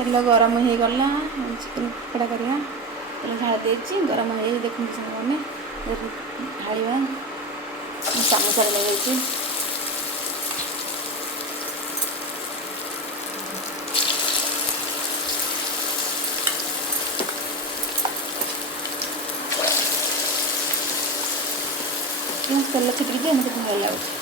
तेल गरम हो गला चिकन पकड़ा करवा तेल ढाल दे गरम हो देखते सामने ढाड़ा चामच लगे तेल छिटी दिए मत भल लगे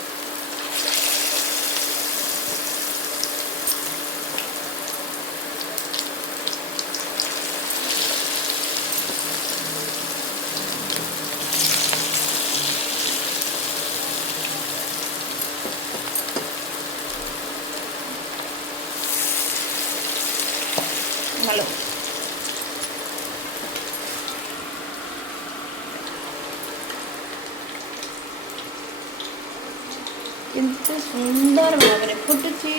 हेलो किंतु सुंदर भाव फुटुची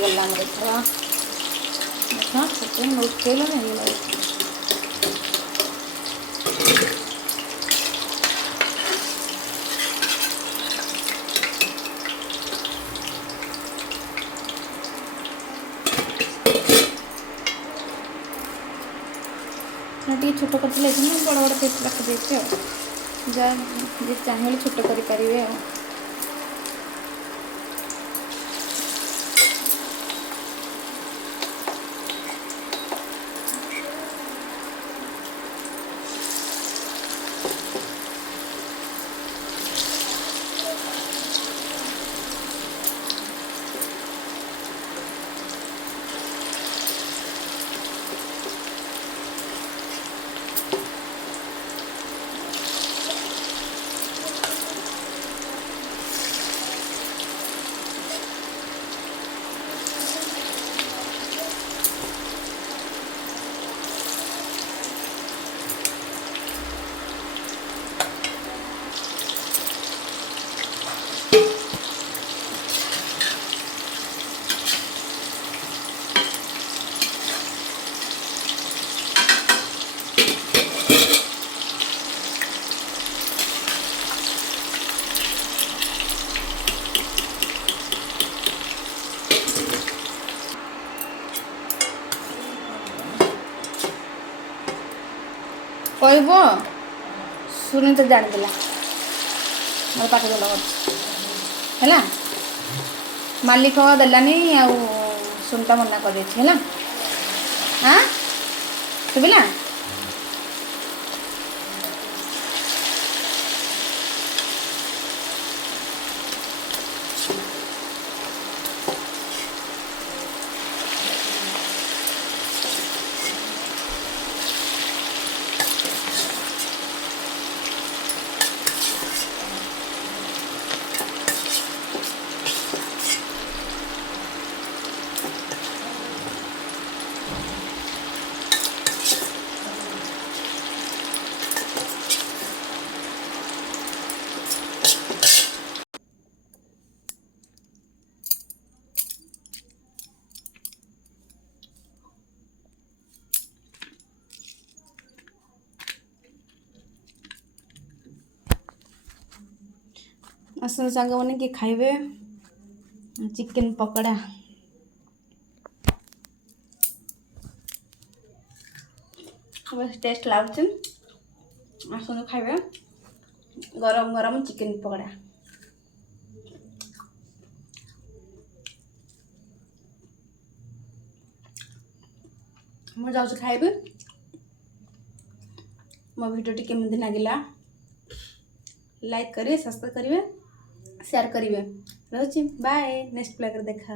गला चिकेन उठेल नहीं छोट कर बड़ बड़ पीस रखी जहाँ चाहिए छोट करें कहब शुणी तो जानीदेला मोर पाठ गल है मालिक देलानी सुनता मना कर हाँ शुभिला आसन सांग मैंने कि खाइबे चिकेन पकड़ा टेस्ट लगुच आसन खाइबे गरम गरम चिकेन पकड़ा। ମୁଁ ଯାଉଛି ଖାଇବି। ମୋ ଭିଡ଼ିଓଟି କେମିତି ଲାଗିଲା ଲାଇକ୍ କରିବେ, ସବସ୍କ୍ରାଇବ୍ କରିବେ, ସେୟାର କରିବେ। ରହୁଛି, ବାଏ। ନେକ୍ସଟ ବ୍ଲଗରେ ଦେଖା।